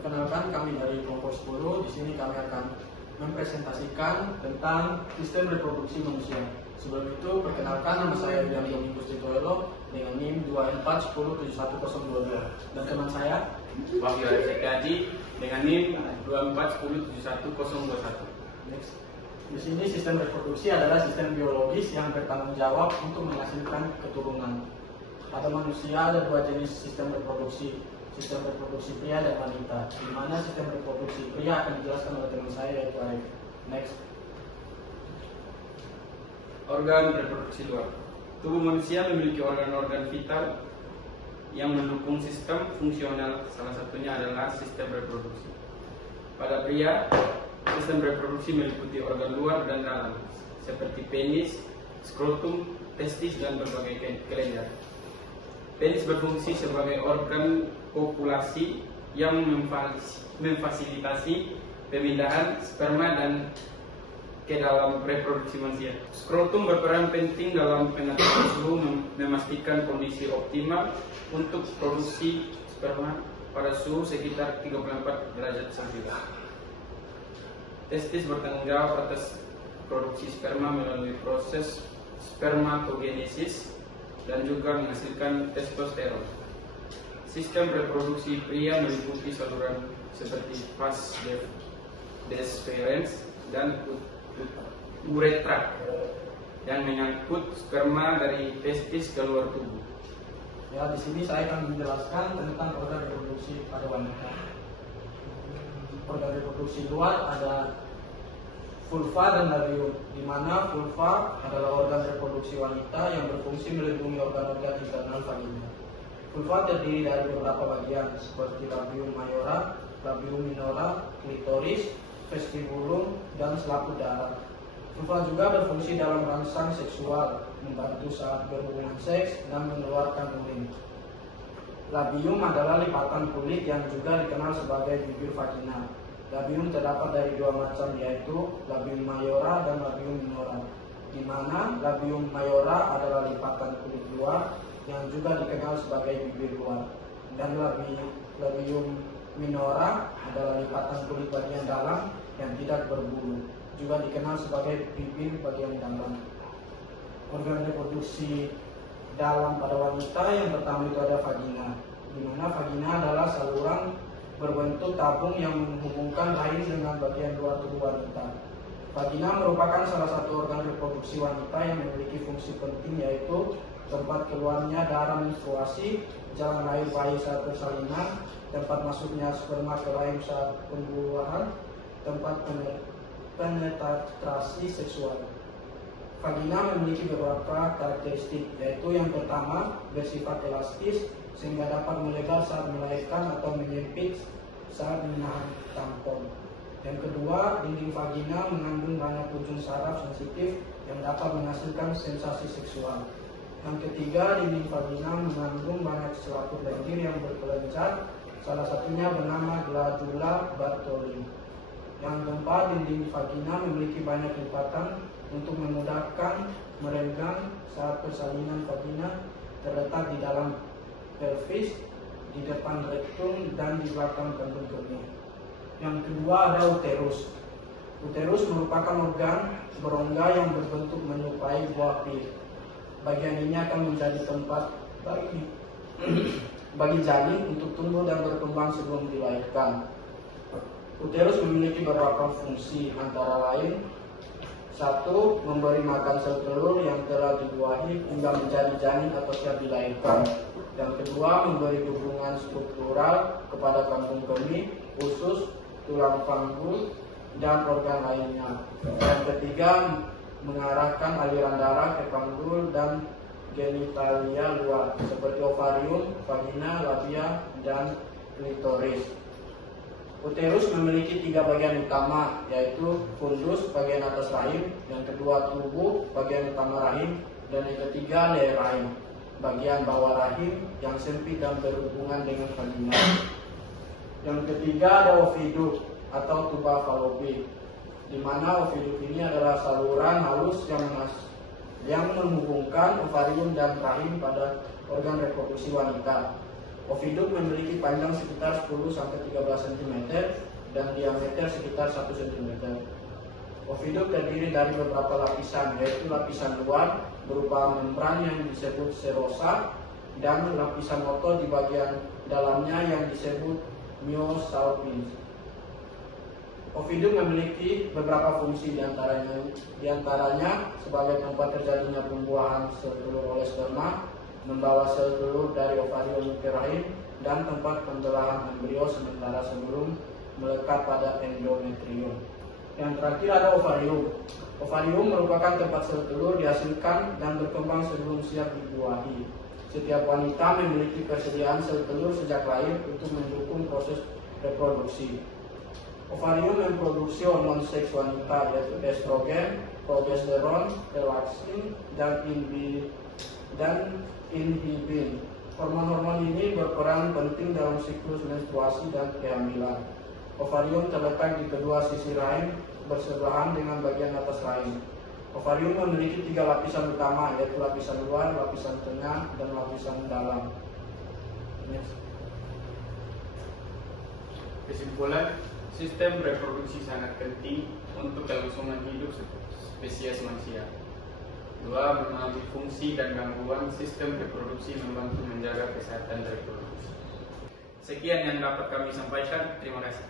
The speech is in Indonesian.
Perkenalkan, kami dari kelompok 10. Di sini kami akan mempresentasikan tentang sistem reproduksi manusia. Sebelum itu, perkenalkan, nama saya William Domingus Titoelo dengan NIM 24107122 dan teman saya Wahyu Setiaji dengan NIM 24107121. Next. Di sini sistem reproduksi adalah sistem biologis yang bertanggung jawab untuk menghasilkan keturunan. Pada manusia ada dua jenis sistem reproduksi pria dan wanita, di mana sistem reproduksi pria akan dijelaskan oleh teman saya yaitu Arif. Next. Organ reproduksi luar. Tubuh manusia memiliki organ-organ vital yang mendukung sistem fungsional, salah satunya adalah sistem reproduksi. Pada pria, sistem reproduksi meliputi organ luar dan dalam, seperti penis, skrotum, testis, dan berbagai kelenjar. Penis berfungsi sebagai organ kopulasi yang memfasilitasi pemindahan sperma dan ke dalam reproduksi manusia. Skrotum berperan penting dalam pengaturan suhu, memastikan kondisi optimal untuk produksi sperma pada suhu sekitar 34 derajat Celcius. Testis bertanggung jawab atas produksi sperma melalui proses spermatogenesis dan juga menghasilkan testosteron. Sistem reproduksi pria meliputi saluran seperti vas deferens dan uretra yang mengangkut sperma dari testis ke luar tubuh. Ya, di sini saya akan menjelaskan tentang organ reproduksi pada wanita. Organ reproduksi luar ada vulva dan labium, di mana vulva adalah organ reproduksi wanita yang berfungsi melindungi organ-organ internal vagina. Vulva terdiri dari beberapa bagian seperti labium mayora, labium minora, klitoris, vestibulum, dan selaput darah. Vulva juga berfungsi dalam rangsang seksual, membantu saat berhubungan seks dan mengeluarkan urin. Labium adalah lipatan kulit yang juga dikenal sebagai bibir vagina. Labium terdapat dari dua macam, yaitu labium mayora dan labium minora, di mana labium mayora adalah lipatan kulit luar yang juga dikenal sebagai bibir luar, dan labium minora adalah lipatan kulit bagian dalam yang tidak berbulu, juga dikenal sebagai bibir bagian dalam. Organ reproduksi dalam pada wanita yang pertama itu ada vagina, di mana vagina adalah saluran berbentuk tabung yang menghubungkan rahim dengan bagian luar tubuh wanita. Vagina merupakan salah satu organ reproduksi wanita yang memiliki fungsi penting, yaitu tempat keluarnya darah menstruasi, jalan lahir bayi saat persalinan, tempat masuknya sperma ke rahim saat pembuahan, tempat penetrasi seksual. Vagina memiliki beberapa karakteristik, yaitu yang pertama bersifat elastis sehingga dapat melebar saat melahirkan atau menyempit saat menahan tampon. Yang kedua, dinding vagina mengandung banyak ujung saraf sensitif yang dapat menghasilkan sensasi seksual. Yang ketiga, dinding vagina mengandung banyak selaput lendir yang berkelenjar, salah satunya bernama gladula Bartoli. Yang keempat, dinding vagina memiliki banyak lipatan untuk memudahkan merenggang saat persalinan. Vagina terletak di dalam pelvis, di depan rektum, dan di belakang kandung kemih. Yang kedua ada uterus. Uterus merupakan organ berongga yang berbentuk menyerupai buah pir. Bagian ini akan menjadi tempat bagi janin untuk tumbuh dan berkembang sebelum dilahirkan. Uterus memiliki beberapa fungsi, antara lain: 1. Memberi makan sel telur yang telah dibuahi hingga menjadi janin atau siap dilahirkan. Yang kedua, memberi dukungan struktural kepada kandung kemih, usus, tulang panggul, dan organ lainnya. Yang ketiga, mengarahkan aliran darah ke panggul dan genitalia luar, seperti ovarium, vagina, labia, dan klitoris. Uterus memiliki 3 bagian utama, yaitu fundus bagian atas rahim, yang kedua tubuh bagian utama rahim, dan yang ketiga leher rahim bagian bawah rahim yang sempit dan berhubungan dengan vagina. Yang ketiga ada oviduk atau tuba falopik, di mana oviduk ini adalah saluran halus yang menghubungkan ovarium dan rahim pada organ reproduksi wanita. Oviduk memiliki panjang sekitar 10-13 cm dan diameter sekitar 1 cm. Oviduk terdiri dari beberapa lapisan, yaitu lapisan luar berupa membran yang disebut serosa dan lapisan otot di bagian dalamnya yang disebut myosalpinge. Oviduk memiliki beberapa fungsi diantaranya sebagai tempat terjadinya pembuahan sel telur oleh sperma, membawa sel telur dari ovarium ke rahim, dan tempat pembelahan embrio sementara sebelum melekat pada endometrium. Yang terakhir ada ovarium. Ovarium merupakan tempat sel telur dihasilkan dan berkembang sebelum siap dibuahi. Setiap wanita memiliki persediaan sel telur sejak lahir untuk mendukung proses reproduksi. Ovarium memproduksi hormon seks wanita yaitu estrogen, progesteron, relaksin, dan inhibin. Hormon-hormon ini berperan penting dalam siklus menstruasi dan kehamilan. Ovarium terletak di kedua sisi rahim bersebelahan dengan bagian atas rahim. Ovarium memiliki 3 lapisan utama, yaitu lapisan luar, lapisan tengah, dan lapisan dalam. Kesimpulan, sistem reproduksi sangat penting untuk kelangsungan hidup spesies manusia. 2. Memahami fungsi dan gangguan sistem reproduksi membantu menjaga kesehatan reproduksi. Sekian yang dapat kami sampaikan. Terima kasih.